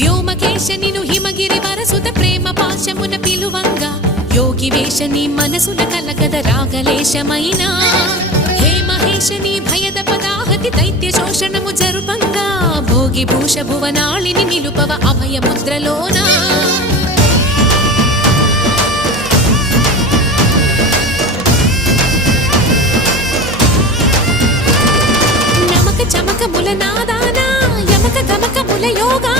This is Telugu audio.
వ్యోమకేశ నిను హిమగిరి వరసుత ప్రేమ పాశమున పిలువంగా యోగి వేషని మనసున కలగద రాగలేశమైనా హే మహేశని భయద పదాహతి దైత్య శోషణము జరుపంగా భోగి భూష భువనాళిని నిలుపవ అభయ ముద్రలోనా నమక చమక ముల నాదానా యమక గమక ముల యోగా